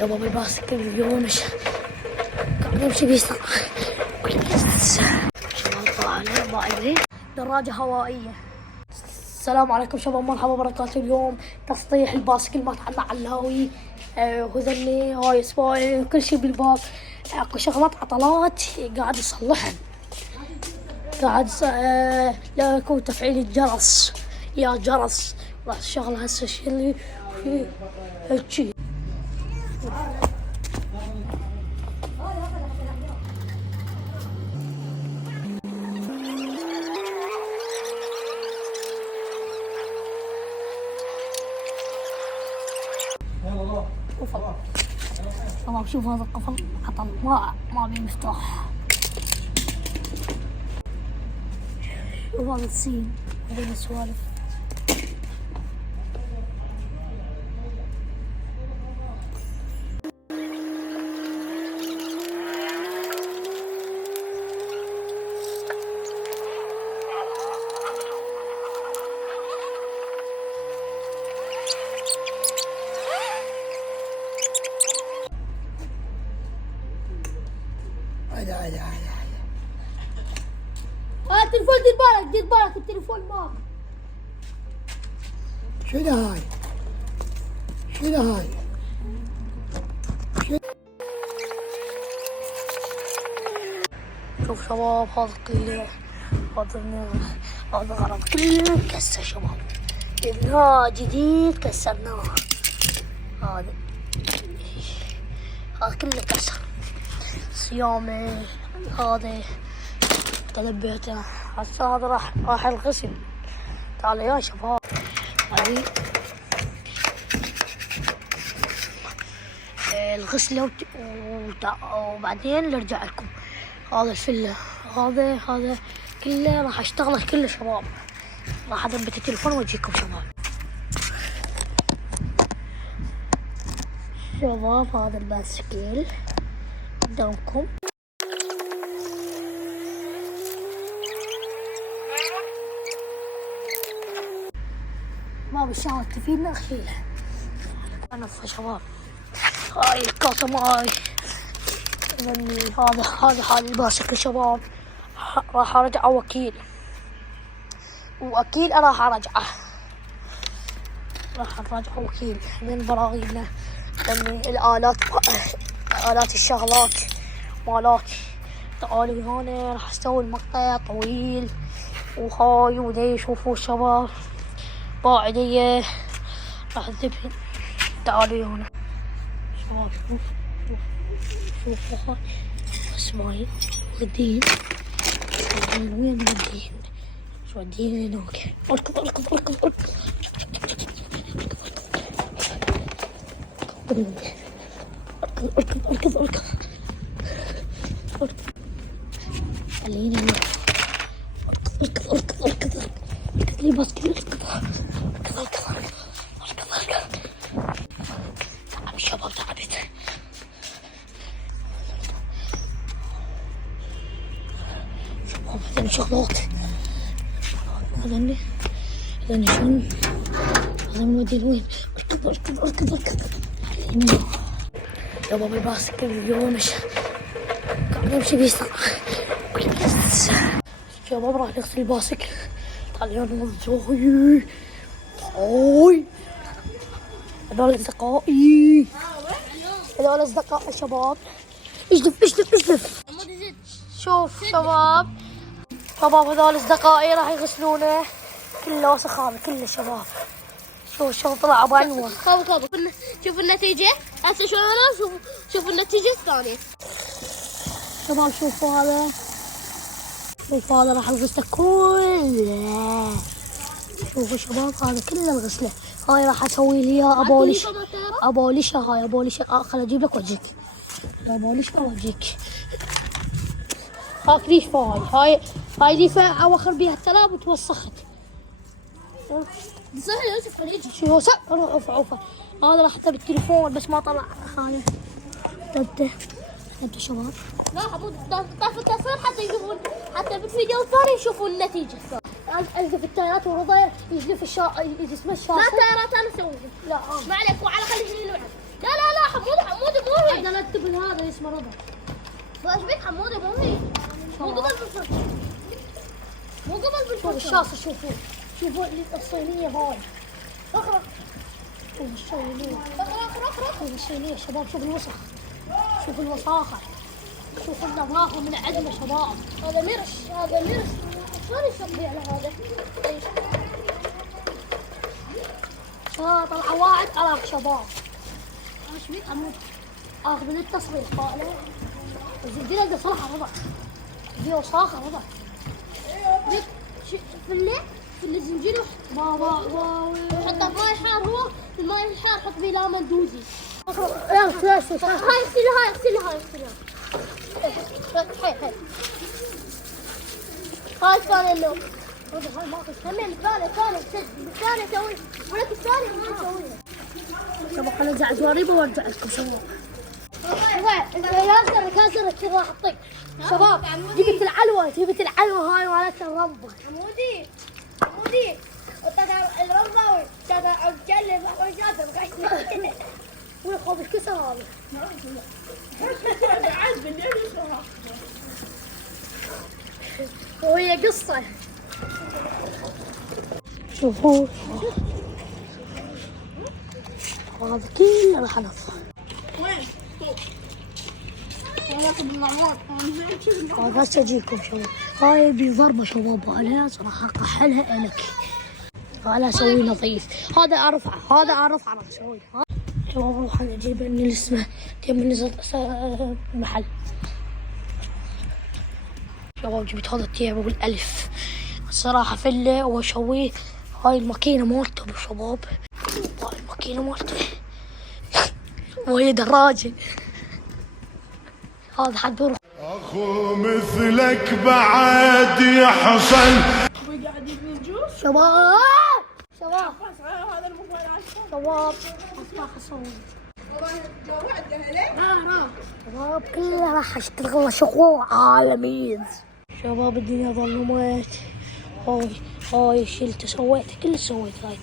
يا بابا الباسكل اليوم مش قاعد يمشي بيسرع. طالع ما ادري دراجة هوائية. السلام عليكم شباب، مرحبا وبركاته. اليوم تصليح الباسكل ما تعلق علاوي وذني هاي اسبوعي كل شيء بالباب. اكو شغلات عطلات قاعد يصلحن. قاعد لا يكون تفعيل الجرس يا جرس راح الشغل هسه شيلي في هالشي. شباب شوف هذا القفل عطل ما بيه مفتاح. شوف هذا السين هذول السوالف. التليفون دير بالك التليفون ماك. شنو هاي؟ شوف شباب هذا كله هذا غرض كله مكسر شباب. جبناه جديد كسرناه. هذا كله كسر. صيامه هذا تلبيته هسه هذا راح الغسل. تعالوا يا شباب هاي الغسله وبعدين نرجع لكم. هذا الفله هذا كله راح اشتغله كله شباب. راح اثبت التليفون واجيكم شباب هذا الباسكيل قدامكم. ما بالشغل تفيدنا اخيله. انا شباب هاي الكاسه ماي. هذا حال الباسكل شباب. راح ارجعه واكيل انا راح ارجعه وكيل من براغينا. الآلات الشغلات مالات. تعالوا هنا راح اسوي المقطع طويل وهاي ودا يشوفوا الشباب باعدية راح اذبحن. تعالوا هنا شباب شوفوا هاي اسماعيل غدين وين غدين شو ودين هناك. اركض خليني اركض لي باسكت. اركض تعب الشباب تعبت. شباب هذني شغلات هذني شنو هذا مودي لوين. اركض يا بابا الباسكل اليوم مش قاعد يمشي بيسرع. شباب راح نغسل الباسكل. تعالوا نوضي هاي هذول اصدقائي شباب. اجلف شوف شباب هذول اصدقائي راح يغسلونه كله وسخ هذا كله شباب. شوف الشغل طلع بعنوان. شوف النتيجة هسه شوف النتيجة الثانية شباب. شوفوا هذا راح الغسله كله. شوفوا شباب هذا كله الغسله. هاي راح اسوي لي اياه ابولش هاي ابولش. خل اجيب لك واجيك ابولش واجيك. هاك ليش هاي دفاع اواخر بيها التراب وتوسخت. سهل يوسف فريجي شو عوفة هذا راح احطه بالتليفون بس ما طلع. هذا انتوا شباب لا حمود طاف التصوير حتى بالفيديو الثاني يشوفوا النتيجة. القف التايرات ورضا يجلف اسمه الشاشه. لا تايرات انا اسويها. لا ما عليك وعلى خلي يجري. لا حمود شوف هذا اسمه رضا. ايش بيك حمودي مامي؟ مو قبل بالفرصة. مو قبل شوف بالفرصة. الشاصة شوفوا الصينية هاي. اقرا شوف الصينية. اقرا. شوف الصينية شباب، شوف الوسخ. شوف الوساخة. شوف النظافة من عندنا شباب. هذا مرش. شلون يصبي على هذا؟ شاط العواعد على شباب. ايش بيك حمود؟ اخذ من التصريف قالوا الزنجيرة دي صراحة رضا. دي وساخة رضا. بيك في الليل في الزنجير حط ماي حار، هو الماي الحار حط فيه ليمون دوزي. لا ثلاث هاي اغسلها. هاي الثانية النوم. هاي ما في. همين الثانية سوي ولك الثانية ما نسويها. شباب خلينا نرجع جواريبه وارجع لكم شباب. ياسر كذا راح اعطيك شباب. جبت العلوة هاي مالت الربة. حمودي الرماوي كان اتكلم اخوي جابر غشني. ويخوف الكسر هذا. عاد بالليل يشربها. وهي قصة. شوفوا هذا كله راح انظفه. وين؟ هذا هسه اجيكم شباب. هاي بضربة شباب عليها صراحة قحلها الك. انا اسوي نظيف. هذا ارفعه راح اسويه. شباب راح اجيب من اسمه من المحل. شباب جبت هذا التياب بالالف الصراحة فله واشويه. هاي الماكينة مالته ابو شباب. هاي الماكينة مالته وهي دراجة. هذا حد يروح. اخو مثلك بعد يحصل. قاعد يبني الجوز. شباب هذا الموبايل شباب اصبح اسوي. شباب كلها راح اشتغل شغل عالمي. شباب الدنيا ظلمت. هاي شلت سويته كله سويت هاي.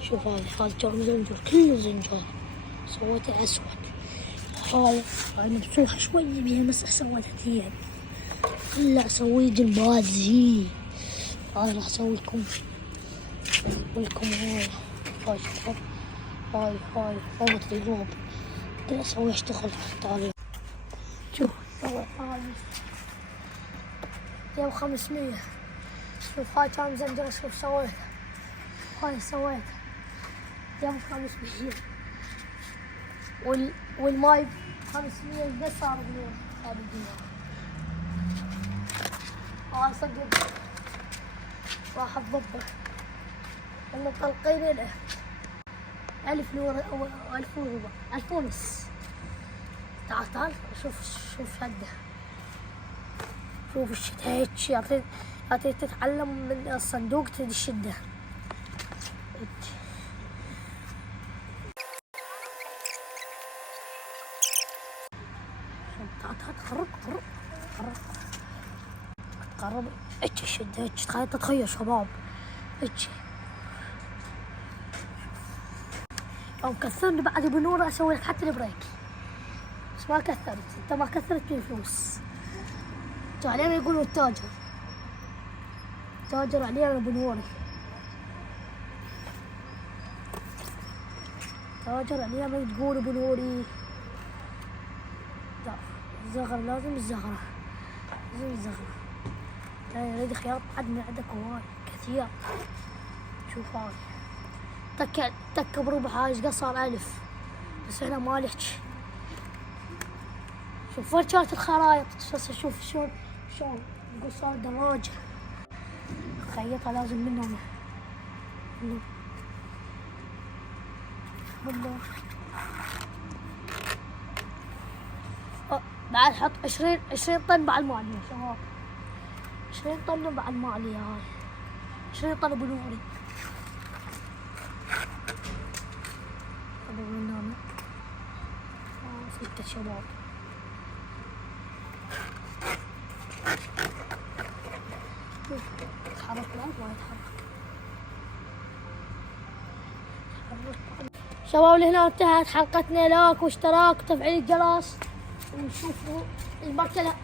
شوف هذا جرم زنجر كله زنجر سويته اسود. هاي مبسوطة شوي بيها بس سويتها ثياب. هلا اسوي جلبازي. هاي راح اسوي لكم هاي شباب. هاي فوت الجروب كله اسوي اشتغل تعالوا شوف سويت هاي يوم 500. شوف هاي كان زنجر. شوف سويت هاي سويت يوم 500 والماي 500 بس صار بنور. هذا الدنيا هاي صدق راح تضبط المطلقين له 1000 لورا أو 1000 وربع 1000 ونص. تعال شوف شده. شوف الشده هيك يعطيك تتعلم من الصندوق تدي الشده. تعال قرب هيك الشده هيك. تخيل شباب هيك يوم كثرني بعد بنور اسوي لك حتى البريك. بس ما كثرت. انت ما كثرت في فلوس. علينا يقولوا التاجر علينا بنوري. تاجر علينا تقولوا بنوري. لا الزغر لازم الزغرة. لا يريد خيار بعد من عندك هواي كثير. شوف هاي تك بربع هاي ايش صار 1000 بس احنا ما لك. شوف وين كانت الخرايط. شوف شلون يقول صار دراجة. خيطها لازم منهم بعد حط 20 طن بعد المالية شباب. 20 طن بعد المالية هاي 20 طن بنوري. هذا وين نامي. ستة شباب. يتحرك الآن ما يتحرك. شباب لهنا انتهت حلقتنا. لايك واشتراك وتفعيل الجرس. ونشوفوا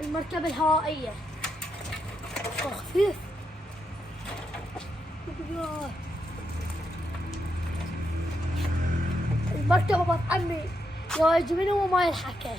المركبة الهوائية. خفيف. المركبة بط عمي يا يجي منه وما يلحقه.